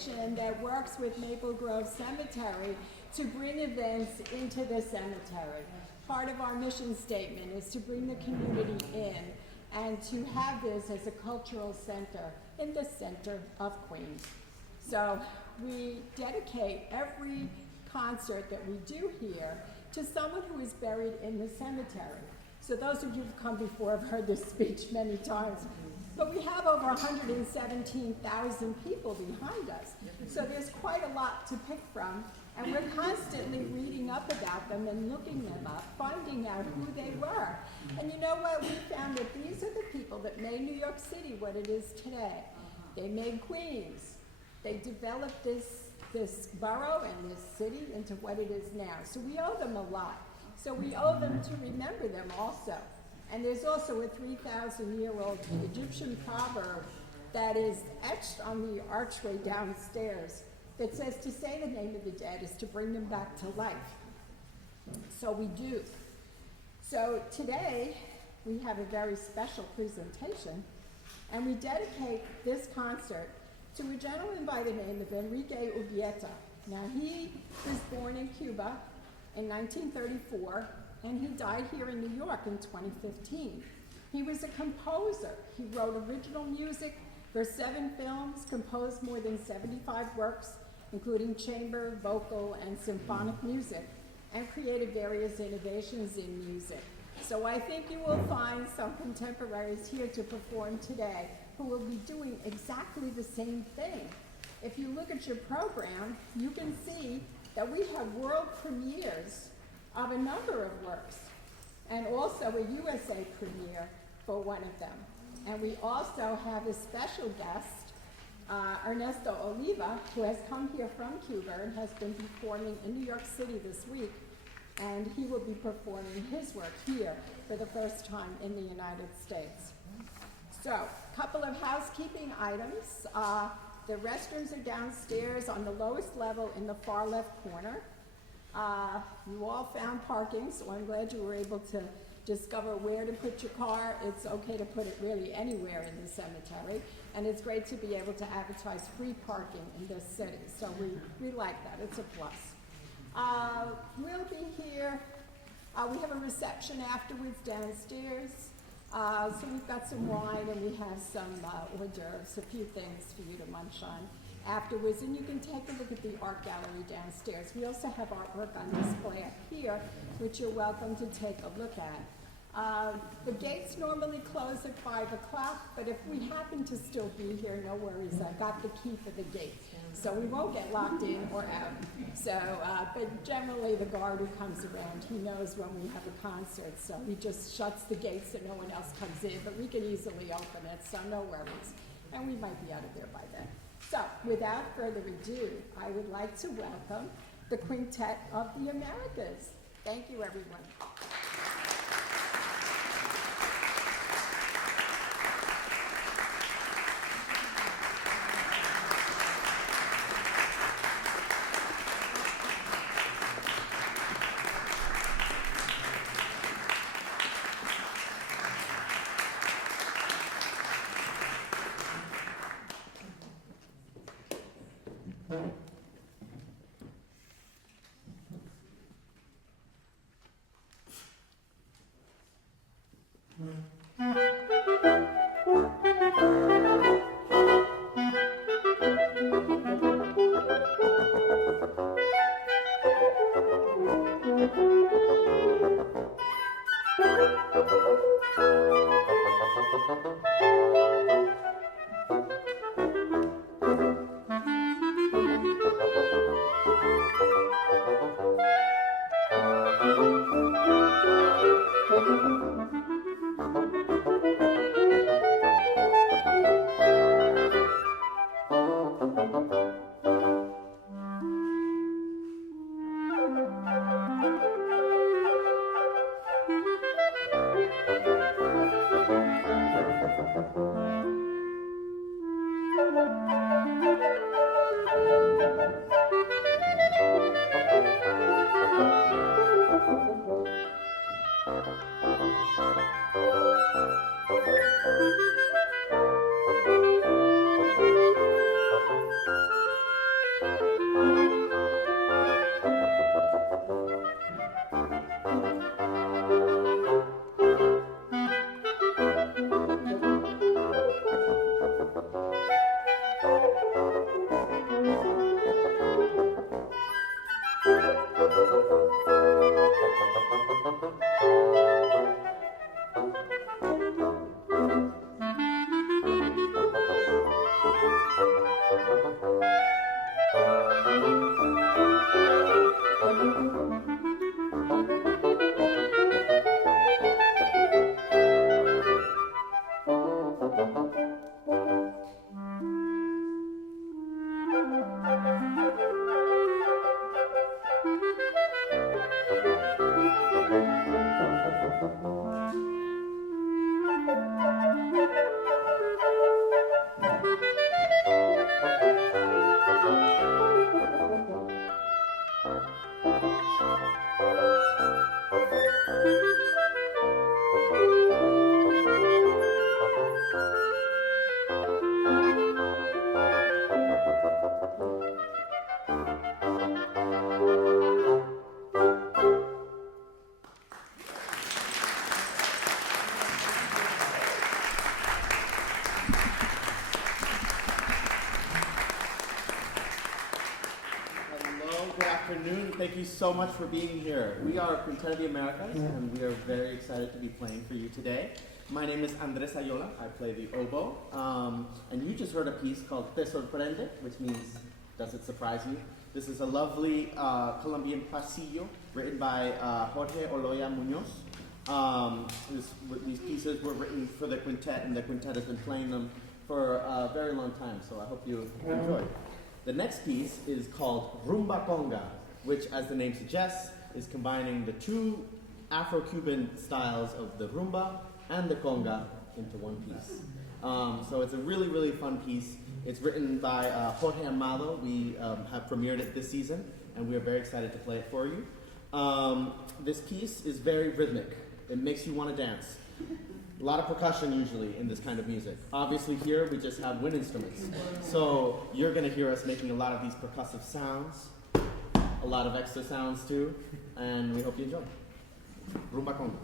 organization that works with Maple Grove Cemetery to bring events into the cemetery. Part of our mission statement is to bring the community in and to have this as a cultural center in the center of Queens. So we dedicate every concert that we do here to someone who is buried in the cemetery. So those of you who've come before have heard this speech many times. But we have over 117,000 people behind us. So there's quite a lot to pick from. And we're constantly reading up about them and looking them up, finding out who they were. And you know what? We found that these are the people that made New York City what it is today. They made Queens. They developed this borough and this city into what it is now. So we owe them a lot. So we owe them to remember them also. And there's also a 3,000-year-old Egyptian proverb that is etched on the archway downstairs that says to say the name of the dead is to bring them back to life. So we do. So today, we have a very special presentation, and we dedicate this concert to a gentleman by the name of Enrique Urbieta. Now, he was born in Cuba in 1934, and he died here in New York in 2015. He was a composer. He wrote original music for 7 films, composed more than 75 works, including chamber, vocal, and symphonic music, and created various innovations in music. So I think you will find some contemporaries here to perform today who will be doing exactly the same thing. If you look at your program, you can see that we have world premieres of a number of works, and also a USA premiere for one of them. And we also have a special guest, Ernesto Oliva, who has come here from Cuba and has been performing in New York City this week, and he will be performing his work here for the first time in the United States. So, a couple of housekeeping items. The restrooms are downstairs on the lowest level in the far left corner. You all found parking, so I'm glad you were able to discover where to put your car. It's okay to put it really anywhere in the cemetery, and it's great to be able to advertise free parking in this city, so we like that. It's a plus. We'll be here. We have a reception afterwards downstairs, so we've got some wine and we have some hors d'oeuvres, a few things for you to munch on afterwards, and you can take a look at the art gallery downstairs. We also have artwork on display up here, which you're welcome to take a look at. The gates normally close at 5 o'clock, but if we happen to still be here, no worries. I got the key for the gate, so we won't get locked in or out. So, but generally the guard who comes around, he knows when we have a concert, so he just shuts the gates so no one else comes in, but we can easily open it, so no worries. And we might be out of there by then. So, without further ado, I would like to welcome the Quintet of the Americas. Thank you, everyone. thank you so much for being here. We are Quintet of the Americas, and we are very excited to be playing for you today. My name is Andrés Ayola. I play the oboe, and you just heard a piece called Te Sorprende, which means Does It Surprise You? This is a lovely Colombian pasillo written by Jorge Olaya Muñoz. These pieces were written for the quintet, and the quintet has been playing them for a very long time, so I hope you enjoy. The next piece is called Rumbaconga, which, as the name suggests, is combining the two Afro-Cuban styles of the rumba and the conga into one piece. So it's a really, really fun piece. It's written by Jorge Amado. We have premiered it this season, and we are very excited to play it for you. This piece is very rhythmic. It makes you want to dance. A lot of percussion usually in this kind of music. Obviously here we just have wind instruments. So you're going to hear us making a lot of these percussive sounds, a lot of extra sounds too, and we hope you enjoy. Rumbaconga.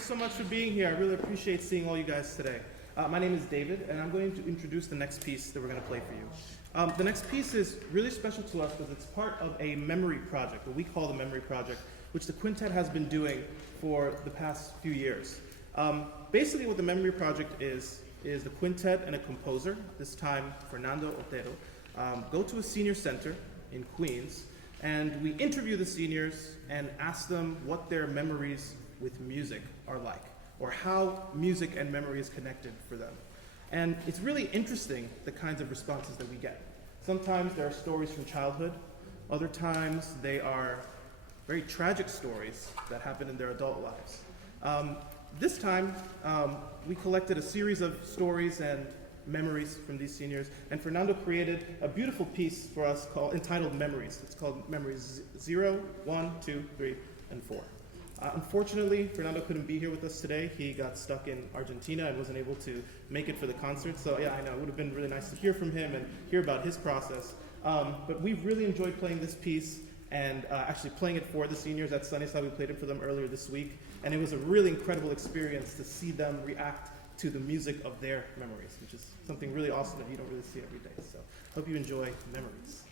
So much for being here. I really appreciate seeing all you guys today. My name is David, and I'm going to introduce the next piece that we're going to play for you. The next piece is really special to us because it's part of a memory project, what we call the memory project, which the Quintet has been doing for the past few years. Basically what the memory project is the Quintet and a composer, this time Fernando, Otero, go to a senior center in Queens, and we interview the seniors and ask them what their memories with music are like, or how music and memory is connected for them. And it's really interesting, the kinds of responses that we get. Sometimes there are stories from childhood, other times they are very tragic stories that happen in their adult lives. This time, we collected a series of stories and memories from these seniors, and Fernando created a beautiful piece for us entitled Memories. It's called Memories 0, 1, 2, 3, and 4. Unfortunately, Fernando couldn't be here with us today. He got stuck in Argentina and wasn't able to make it for the concert. So yeah, I know, it would have been really nice to hear from him and hear about his process. But we really enjoyed playing this piece and actually playing it for the seniors at Sunnyside. We played it for them earlier this week. And it was a really incredible experience to see them react to the music of their memories, which is something really awesome that you don't really see every day. So hope you enjoy Memories.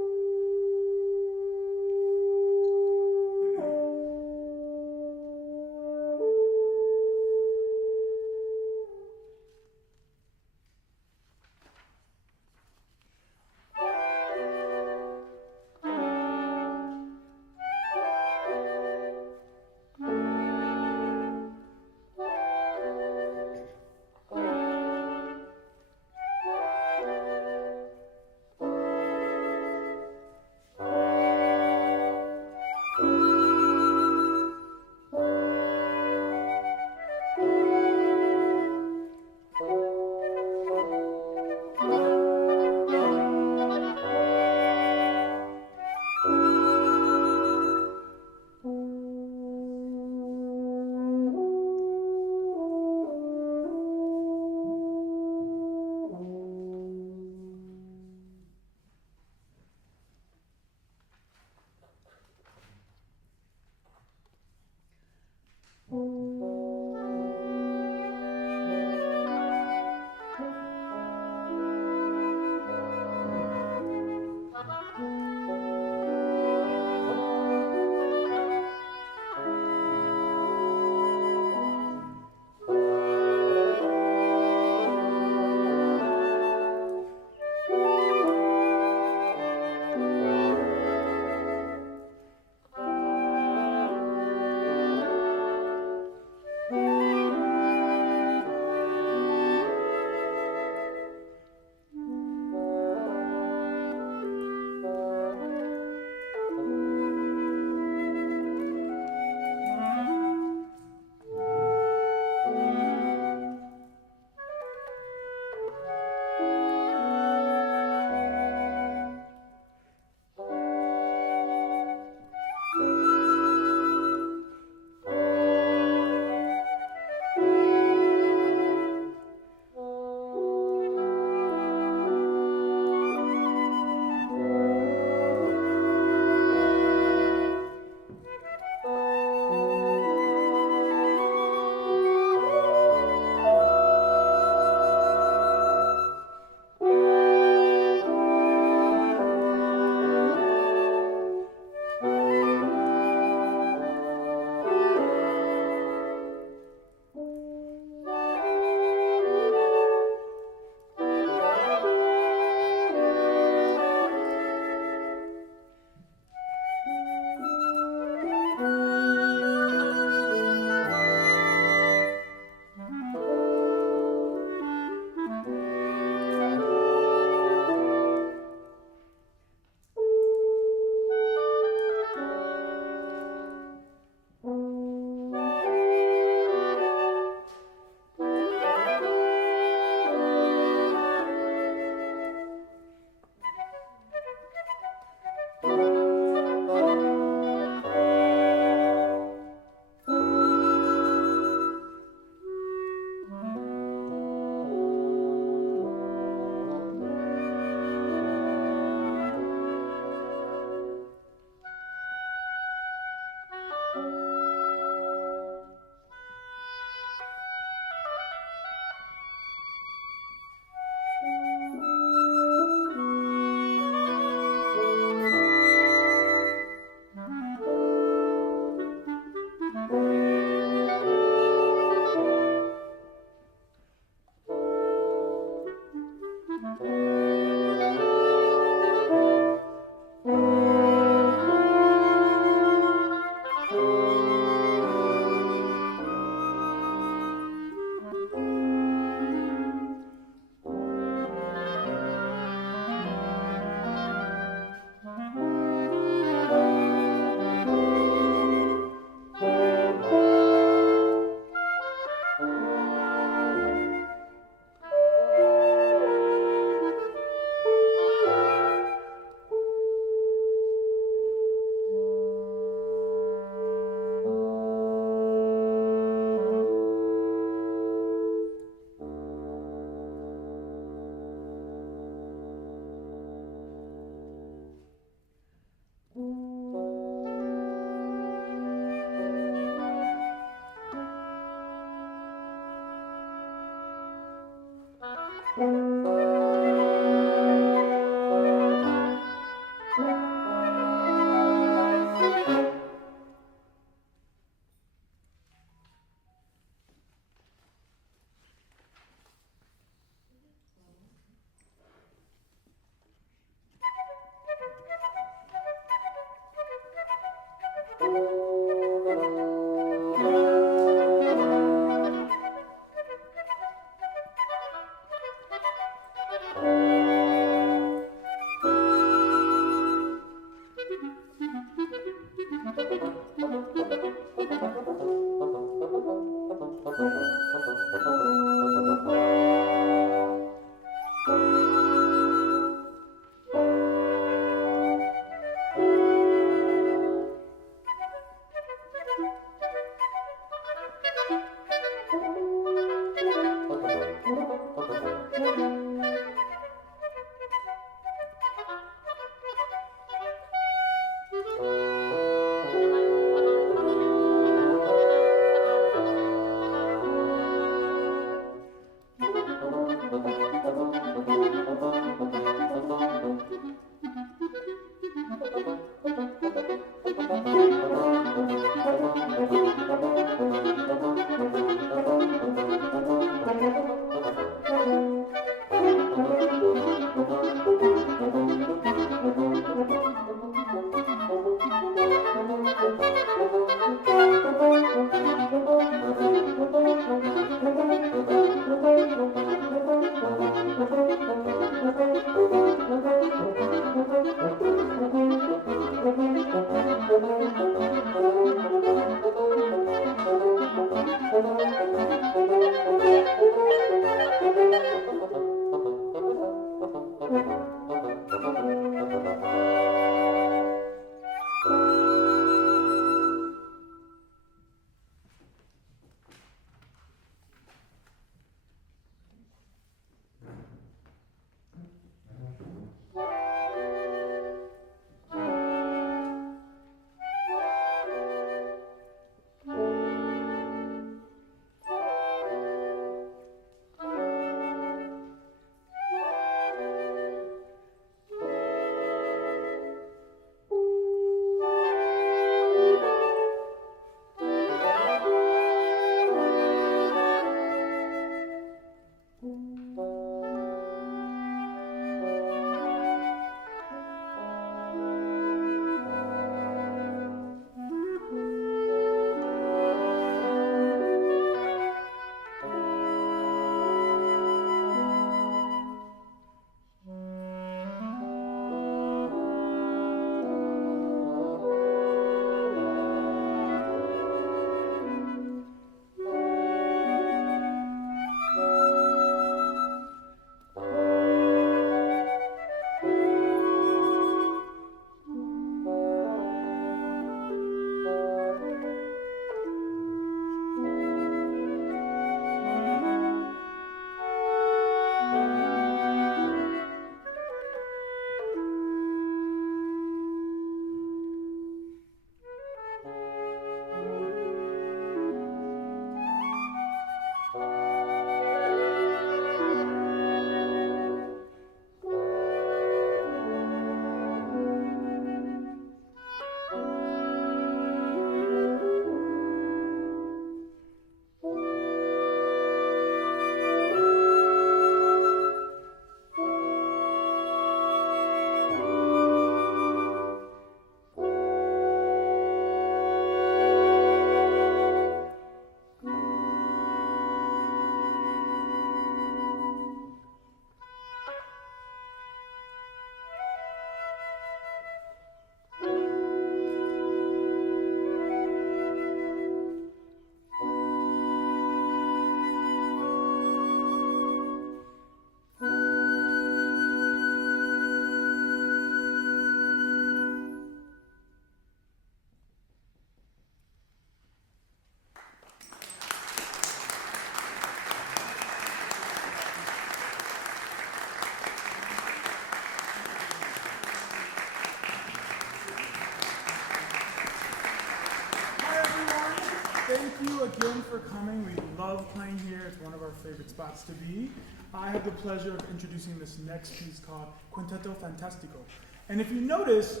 thank you again for coming. We love playing here. It's one of our favorite spots to be. I have the pleasure of introducing this next piece called Quinteto Fantastico. And if you notice,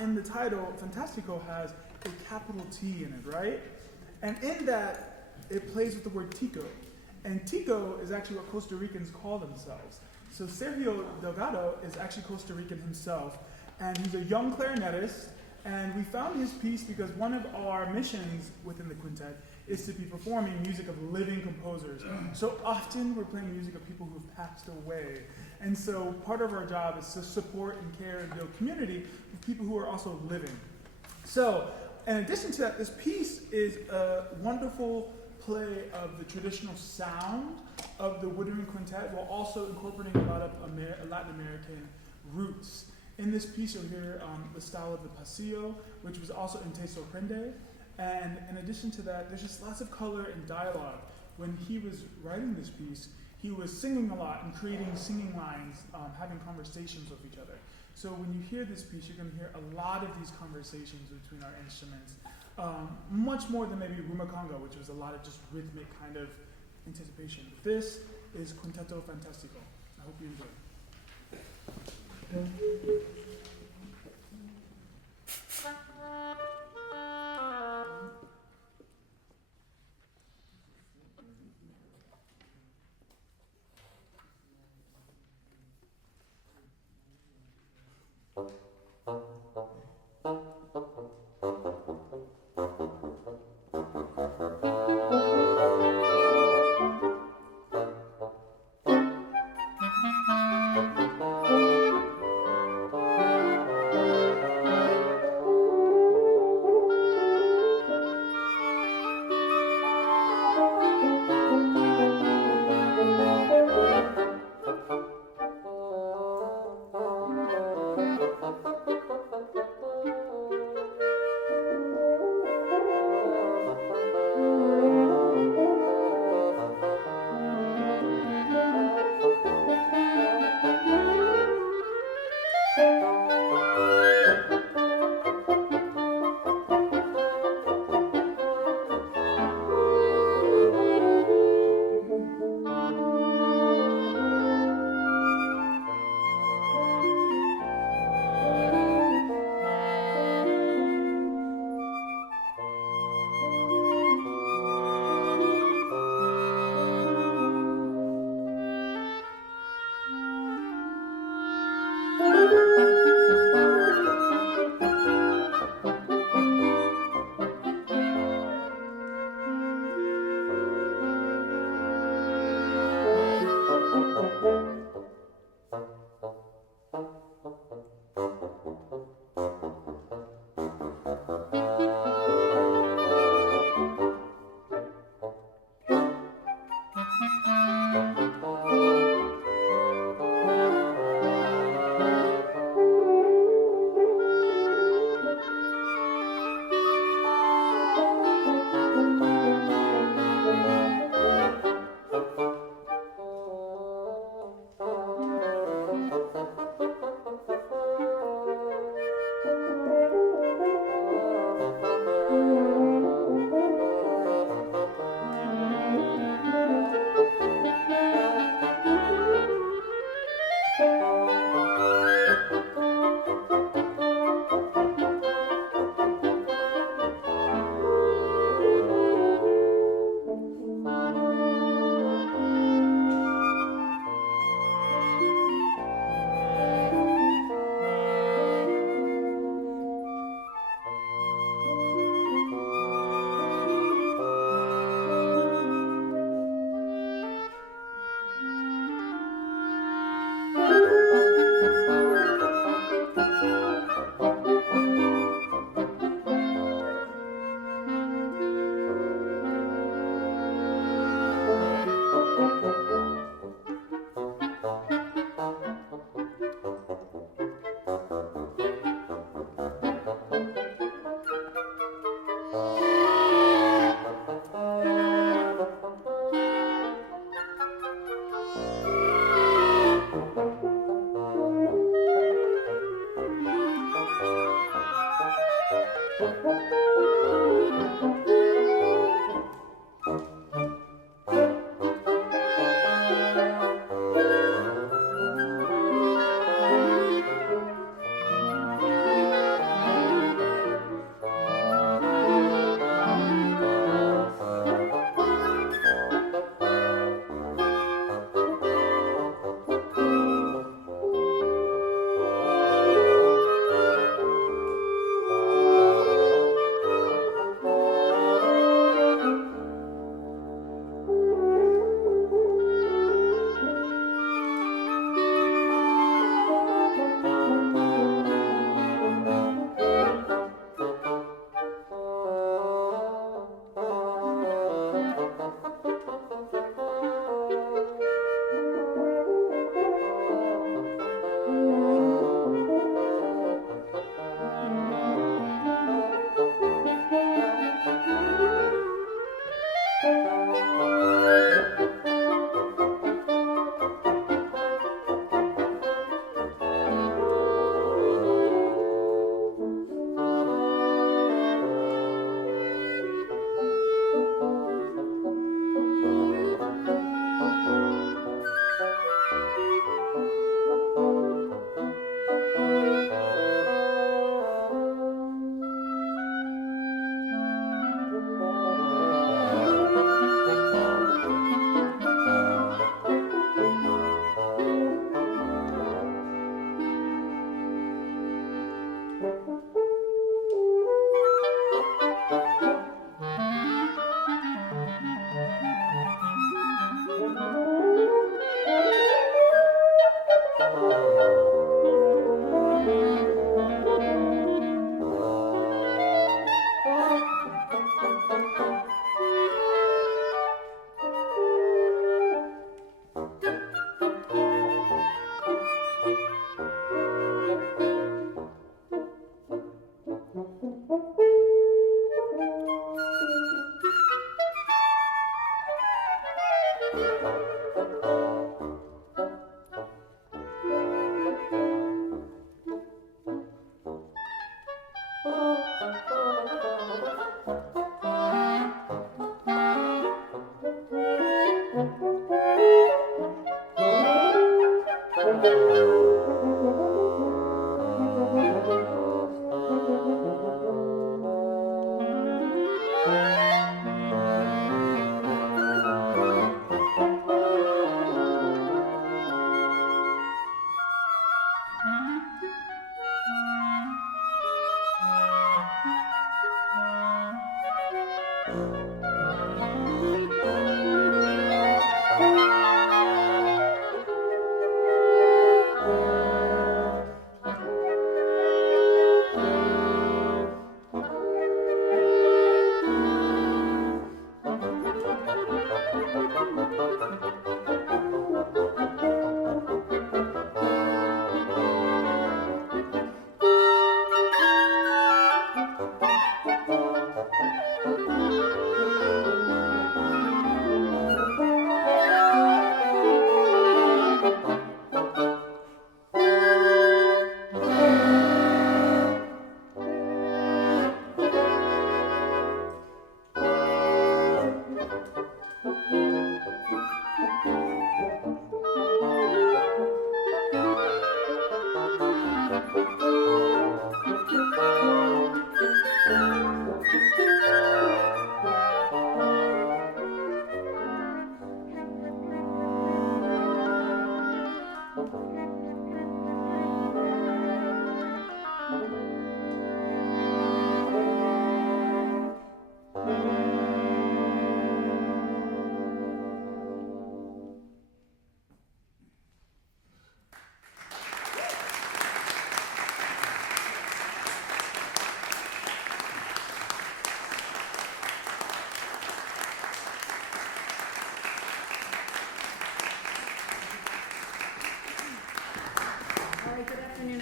in the title, Fantastico has a capital T in it, right? And in that, it plays with the word tico. And tico is actually what Costa Ricans call themselves. So Sergio Delgado is actually Costa Rican himself, and he's a young clarinetist. And we found his piece because one of our missions within the quintet is to be performing music of living composers. So often we're playing music of people who've passed away. And so part of our job is to support and care and build community with people who are also living. So in addition to that, this piece is a wonderful play of the traditional sound of the woodwind quintet while also incorporating a lot of Latin American roots. In this piece, you'll hear the style of the pasillo, which was also in sorprende. And in addition to that, there's just lots of color and dialogue. When he was writing this piece, he was singing a lot and creating singing lines, having conversations with each other. So when you hear this piece, you're going to hear a lot of these conversations between our instruments, much more than maybe Rumbaconga, which was a lot of just rhythmic kind of anticipation. This is Quinteto Fantastico. I hope you enjoy it.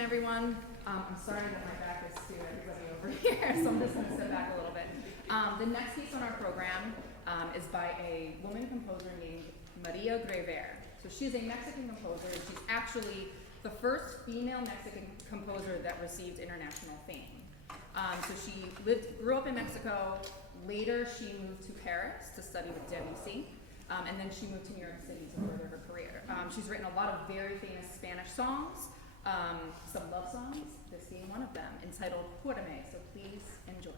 everyone. I'm sorry that my back is to everybody over here, so I'm just going to step back a little bit. The next piece on our program is by a woman composer named María Grever. So she's a Mexican composer, and she's actually the first female Mexican composer that received international fame. So she grew up in Mexico. Later, she moved to Paris to study with Debussy. And then she moved to New York City to further her career. She's written a lot of very famous Spanish songs, some love songs, this being one of them, entitled Júrame. So please enjoy.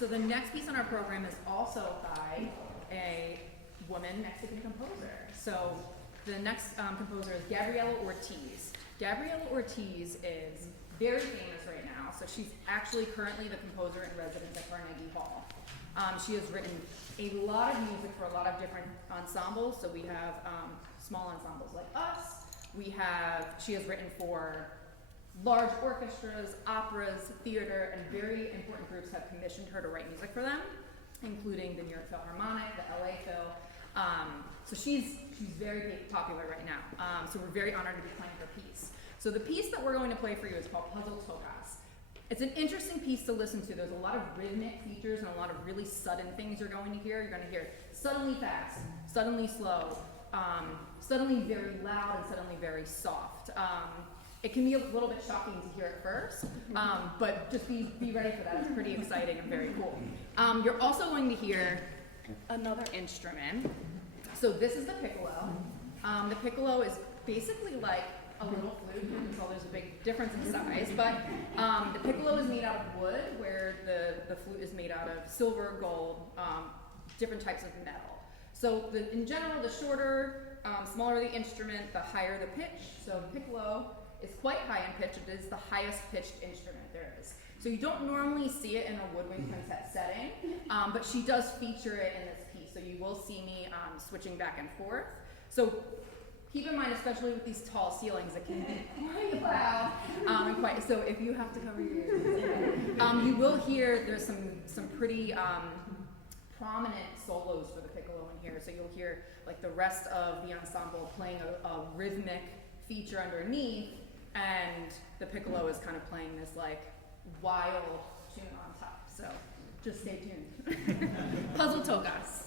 So the next piece on our program is also by a woman Mexican composer. So the next composer is Gabriela Ortiz. Gabriela Ortiz is very famous right now. So she's actually currently the composer in residence at Carnegie Hall. She has written a lot of music for a lot of different ensembles. So we have small ensembles like us. She has written for large orchestras, operas, theater, and very important groups have commissioned her to write music for them, including the New York Philharmonic, the LA Phil. So she's very popular right now. So we're very honored to be playing her piece. So the piece that we're going to play for you is called Puzzle-Tocas. It's an interesting piece to listen to. There's a lot of rhythmic features and a lot of really sudden things you're going to hear. You're going to hear suddenly fast, suddenly slow, suddenly very loud, and suddenly very soft. It can be a little bit shocking to hear at first, but just be ready for that. It's pretty exciting and very cool. You're also going to hear another instrument. So this is the piccolo. The piccolo is basically like a little flute, so there's a big difference in size, but the piccolo is made out of wood, where the flute is made out of silver, gold, different types of metal. So in general, the shorter, smaller the instrument, the higher the pitch. So the piccolo is quite high in pitch. It is the highest pitched instrument there is. So you don't normally see it in a woodwind quintet setting, but she does feature it in this piece. So you will see me switching back and forth. So keep in mind, especially with these tall ceilings, it can be quite loud and so if you have to cover your ears, you will hear there's some pretty prominent solos for the piccolo in here. So you'll hear like the rest of the ensemble playing a rhythmic feature underneath, and the piccolo is kind of playing this like wild tune on top. So just stay tuned. Puzzle-Tocas.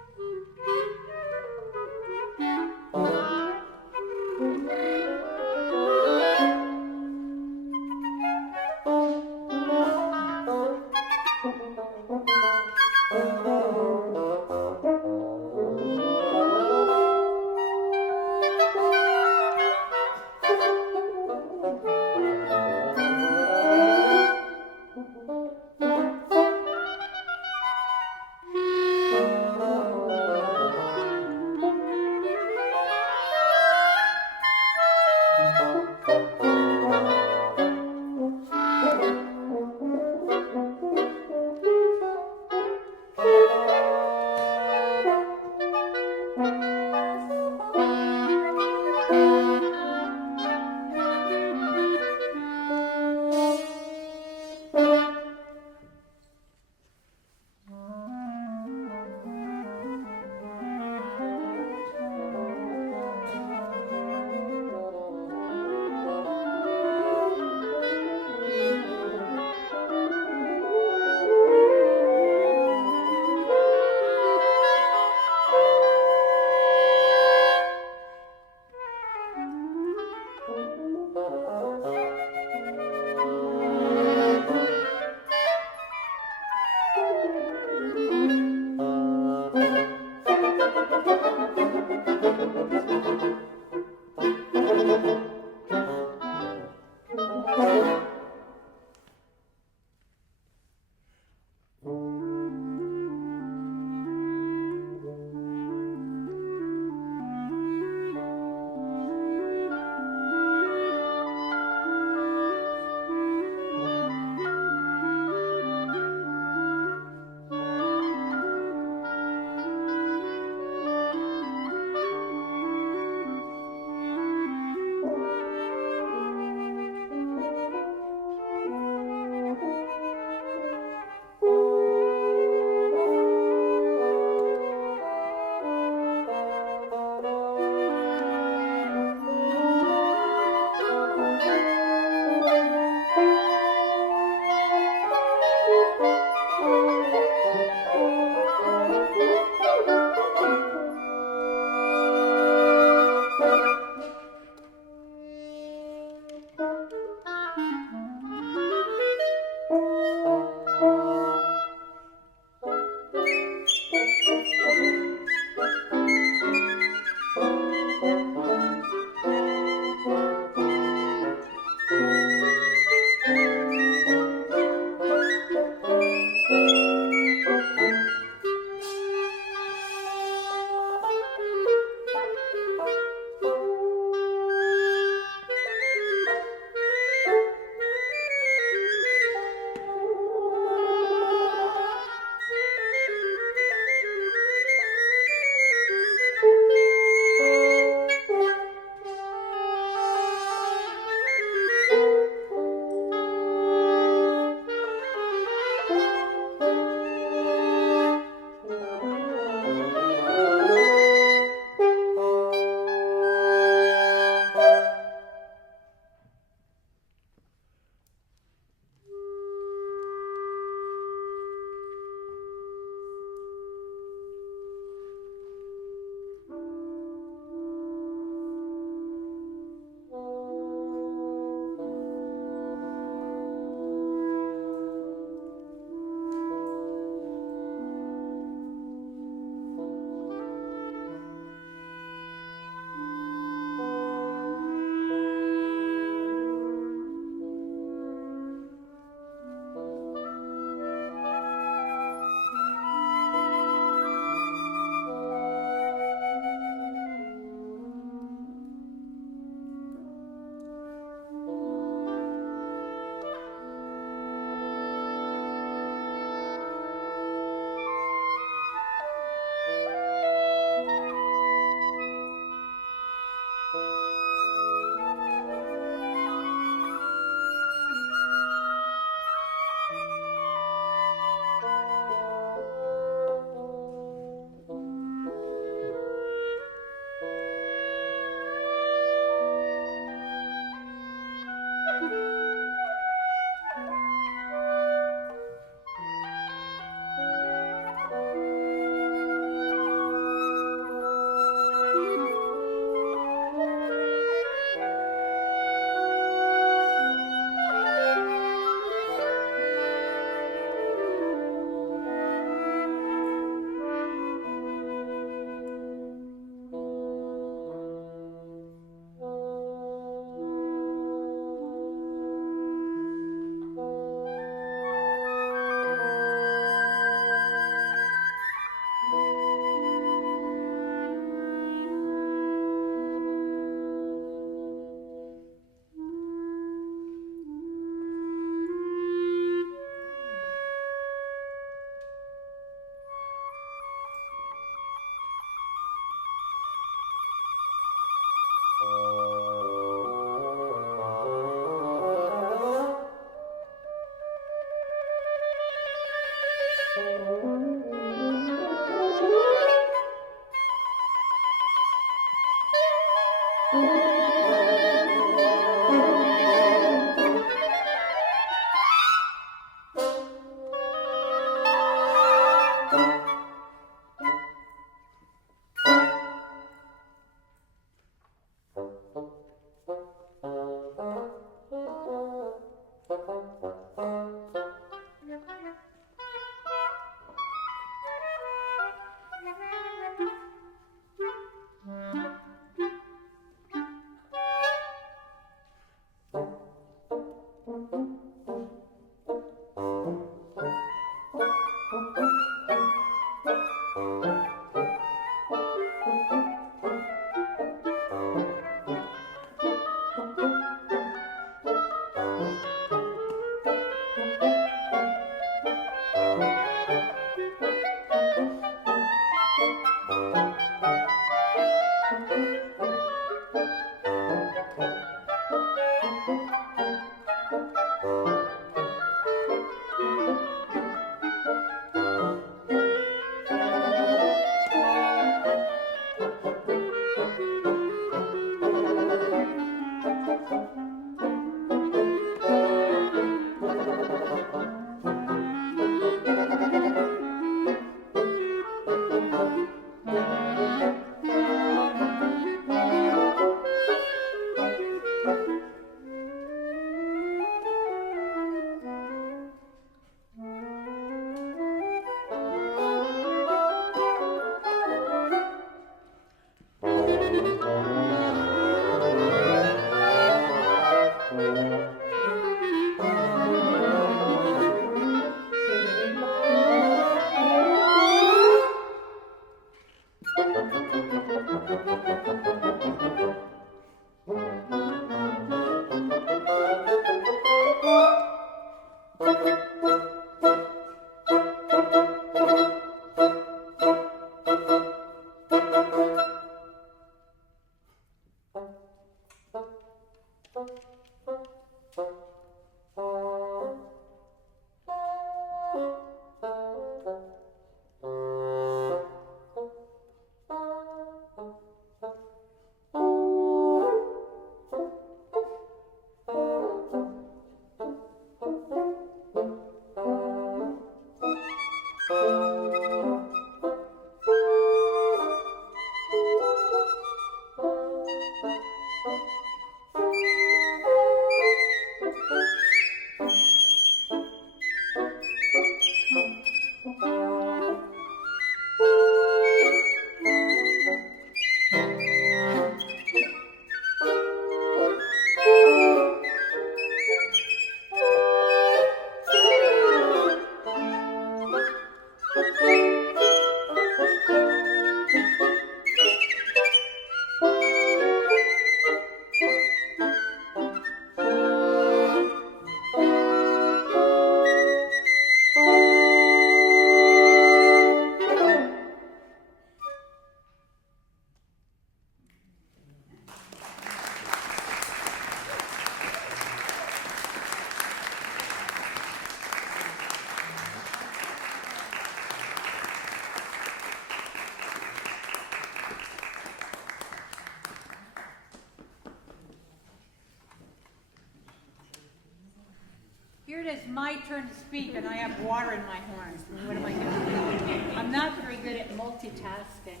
Here it is my turn to speak, and I have water in my horns. What am I doing? I'm not very good at multitasking.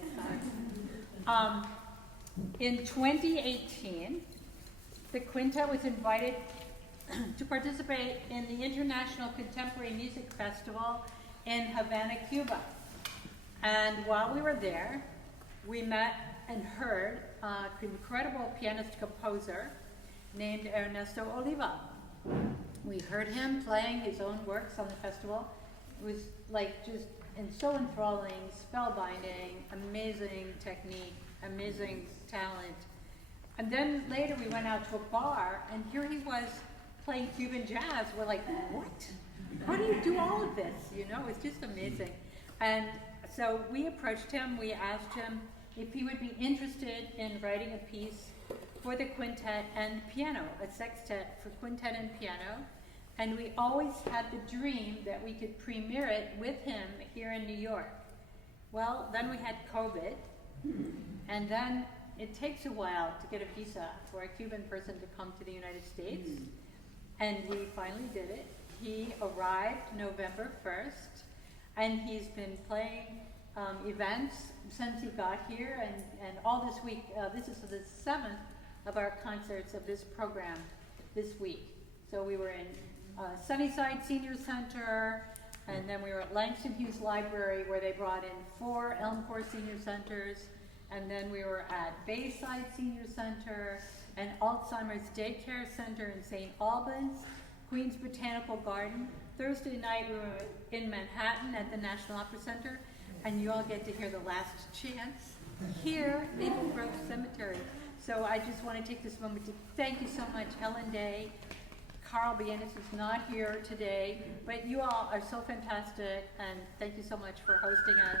Sorry. In 2018, the Quintet was invited to participate in the International Contemporary Music Festival in Havana, Cuba. And while we were there, we met and heard an incredible pianist-composer named Ernesto Oliva. We heard him playing his own works on the festival. It was like just so enthralling, spellbinding, amazing technique, amazing talent. And then later we went out to a bar, and here he was playing Cuban jazz. We're like, what? How do you do all of this? You know, it's just amazing. And so we approached him, we asked him if he would be interested in writing a piece for the quintet and piano, a sextet for quintet and piano, And we always had the dream that we could premiere it with him here in New York. Well, then we had COVID, and then it takes a while to get a visa for a Cuban person to come to the United States, and we finally did it. He arrived November 1st, and he's been playing events since he got here, and all this week. This is the 7th of our concerts of this program this week. So we were in Sunnyside Senior Center, and then we were at Langston Hughes Library, where they brought in 4 Elmcore Senior Centers, and then we were at Bayside Senior Center, and Alzheimer's Daycare Center in St. Albans, Queens Botanical Garden. Thursday night we were in Manhattan at the National Opera Center, and you all get to hear The Last Chance here, Maple Grove Cemetery. So I just want to take this moment to thank you so much, Helen Day. Carl Bienis is not here today, but you all are so fantastic, and thank you so much for hosting us.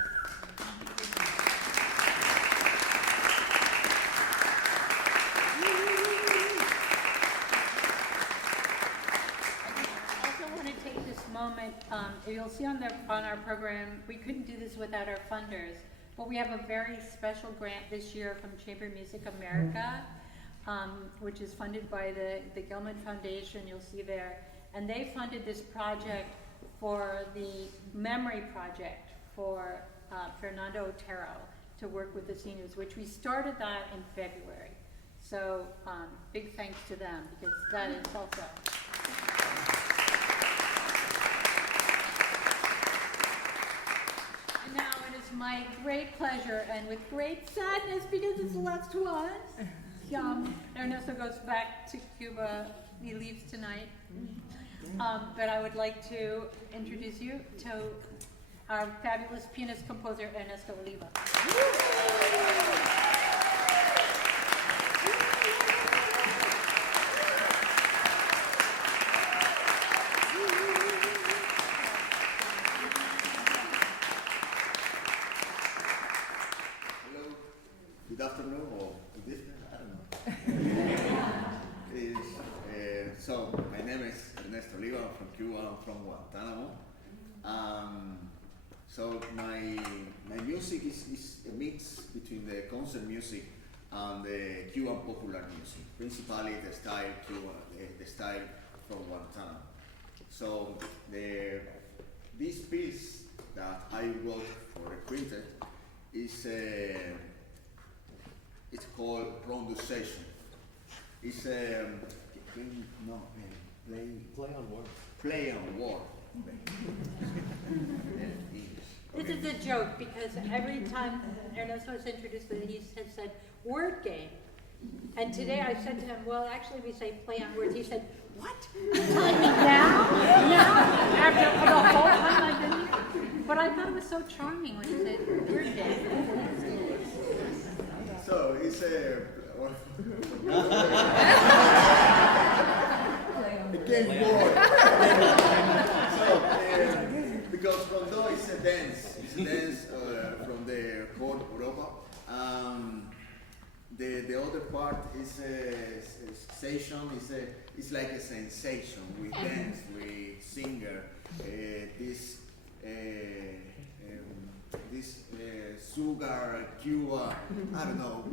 I also want to take this moment, you'll see on our program, we couldn't do this without our funders, but we have a very special grant this year from Chamber Music America, which is funded by the Gilman Foundation, you'll see there. And they funded this project for the memory project for Fernando Otero to work with the seniors, which we started that in February. So big thanks to them, because that is also. And now it is my great pleasure and with great sadness, because it's the last one. Ernesto goes back to Cuba. He leaves tonight. But I would like to introduce you to our fabulous pianist composer, Ernesto Oliva. Hello, good afternoon or good evening, I don't know. So, my name is Ernesto Oliva, I'm from Cuba, I'm from Guantanamo. So my music is a mix between the concert music and the Cuban popular music, principally the style the style from Guantanamo. So this piece that I wrote for a quintet is it's called Rondosation. It's play on word. Play on word. This is a joke, because every time Ernesto has introduced it, he has said word game. And today I said to him, well, actually we say play on words. He said, what? You're telling me now? Now? After the whole time I've been here? But I thought it was so charming when he said word game. So it's a game board. Because Rondo is a dance. It's a dance from the whole Europa. The other part is a sensation. It's like a sensation. We dance, we singer. This sugar, Cuba, I don't know,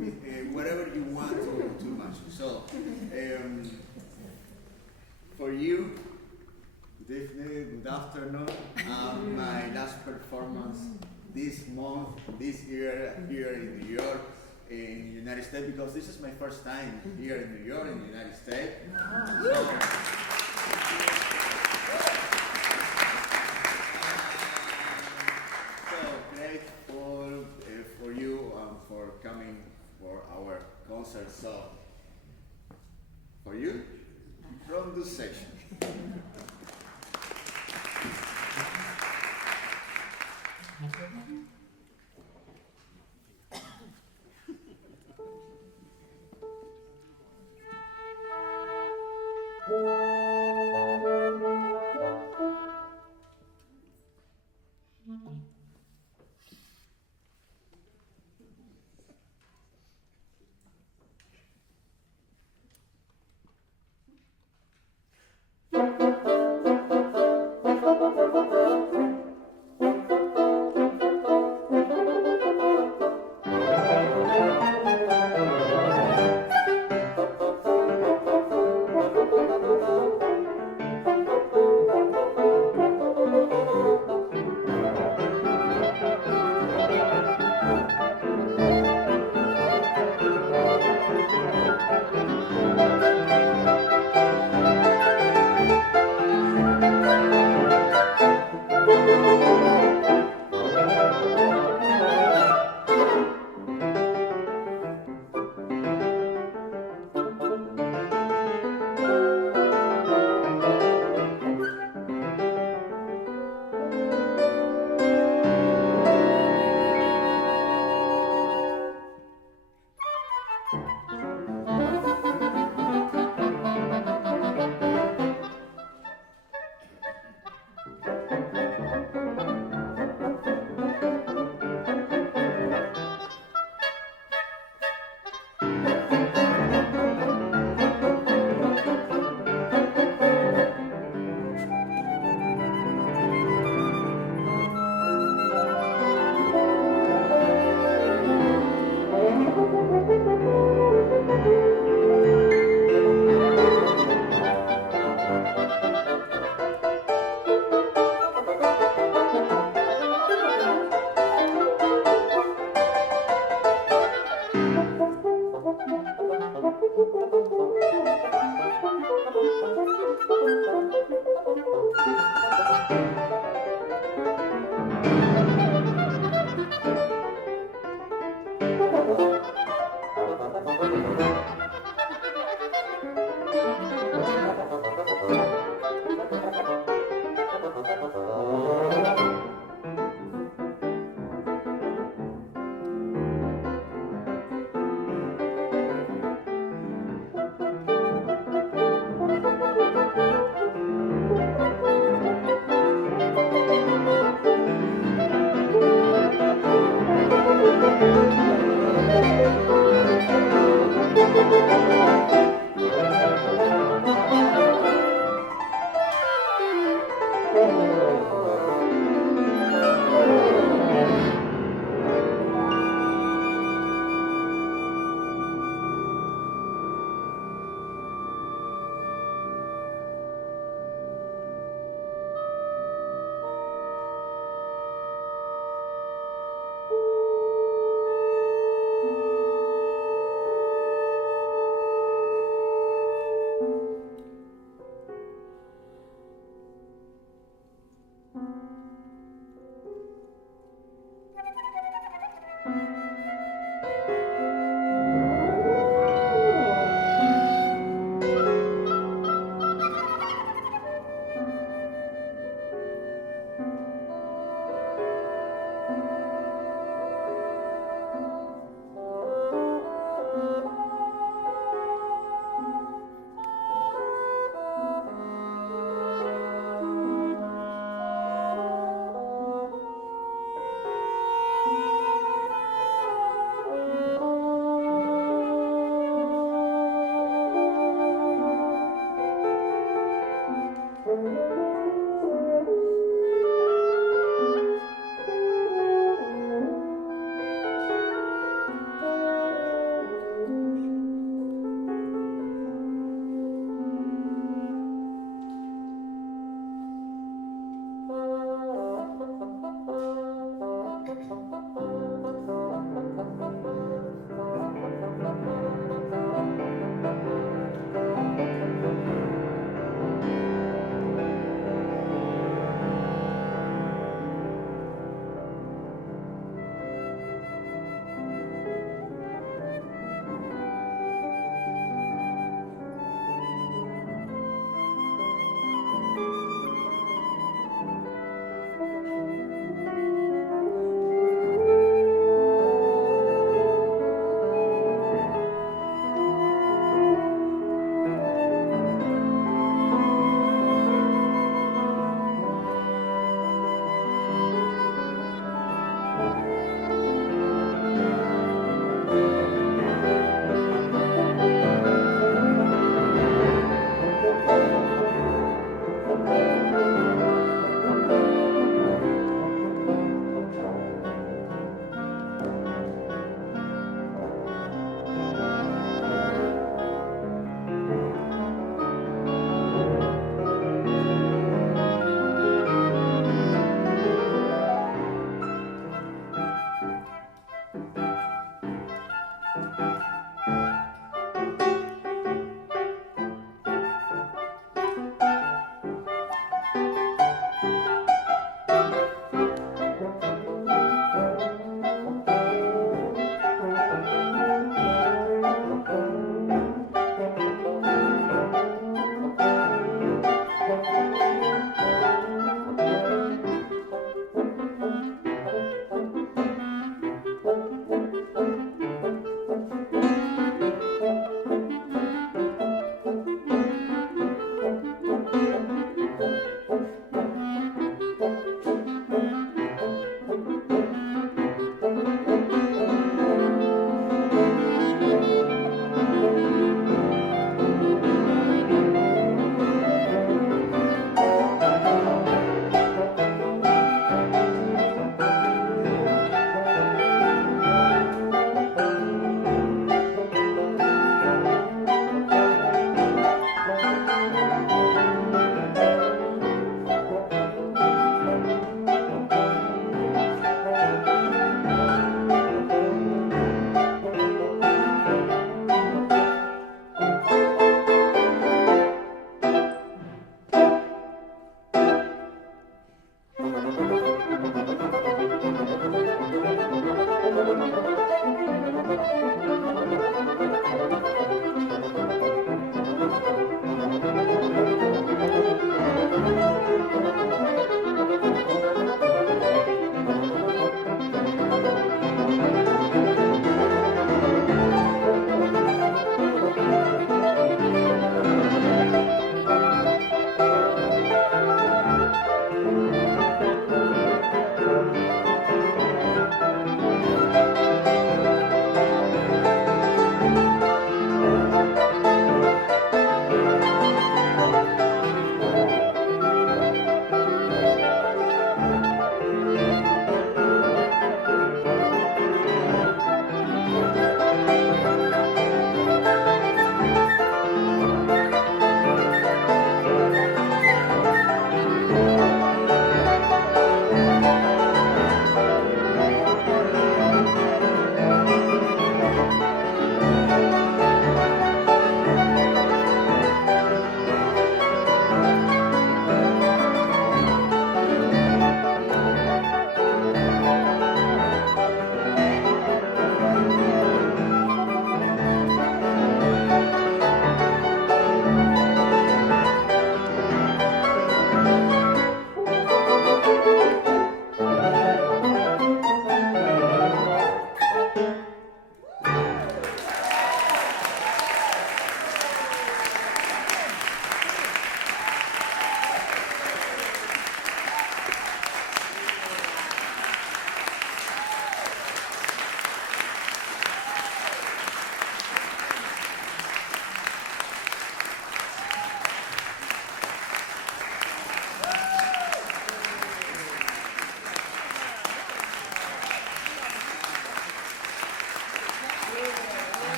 whatever you want to imagine. So, for you, good evening, good afternoon. My last performance this month, this year, here in New York, in the United States, because this is my first time here in New York, in the United States. So grateful for you for coming for our concert. So, for you, Rondosation.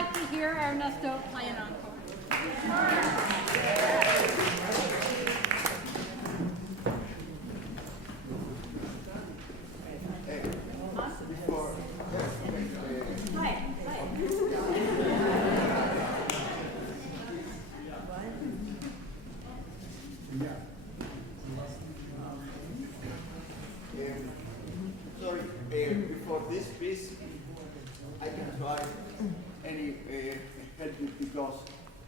like to hear Ernesto play an encore. Sorry, before this piece, I can try any help you because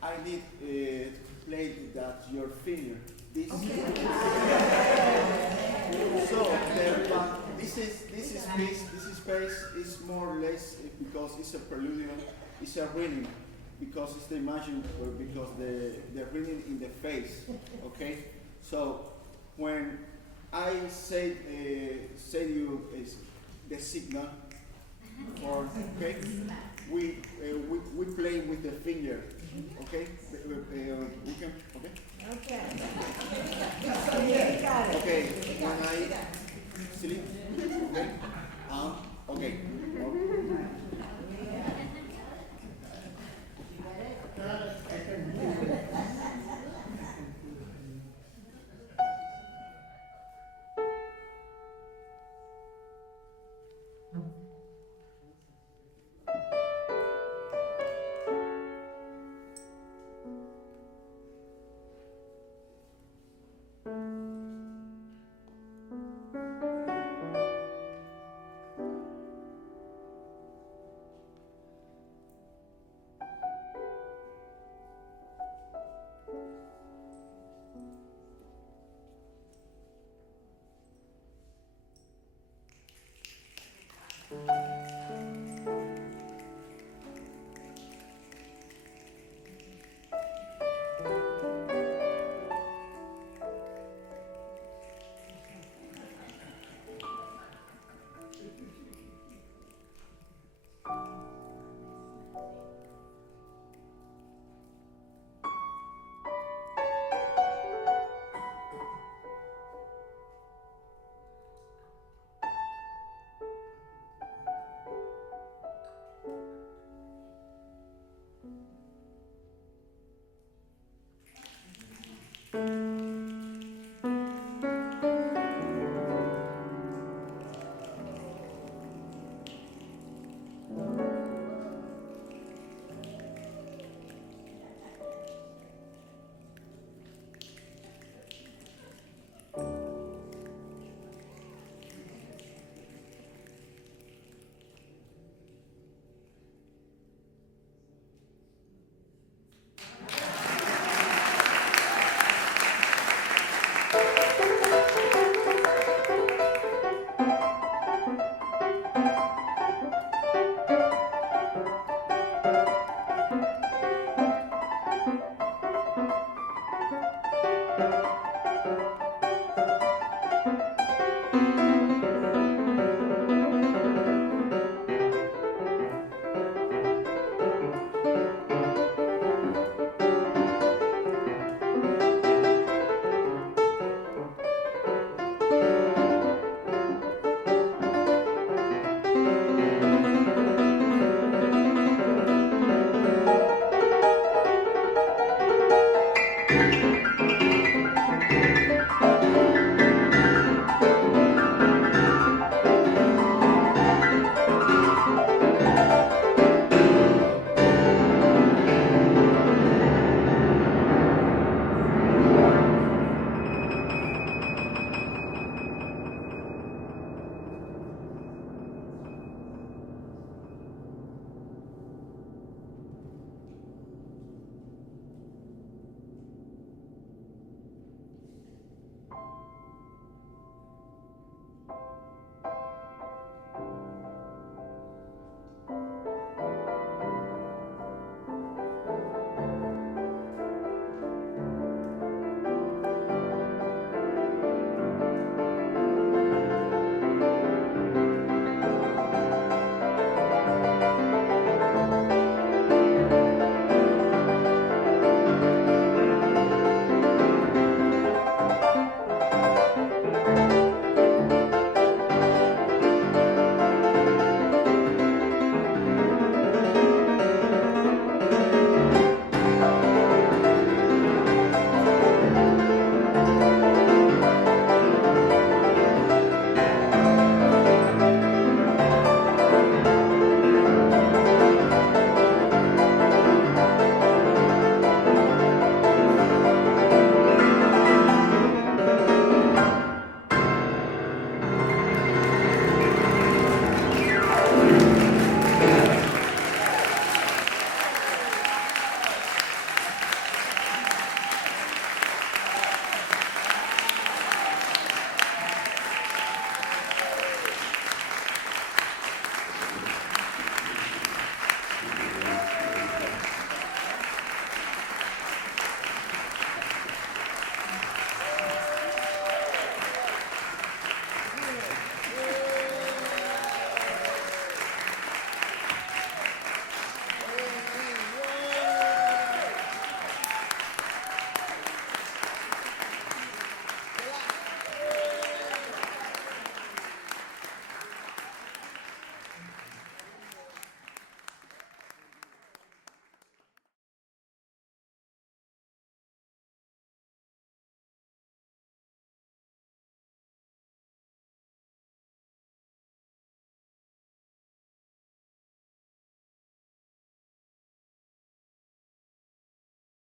I need to play that your finger. This. So this is piece. This is space is more or less because it's a preludium. It's a rhythm because it's the imagine because the rhythm in the face. Okay, so when I say you is the signal, or okay, we play with the finger, okay. We can okay. Okay. Okay. When I sleep, okay.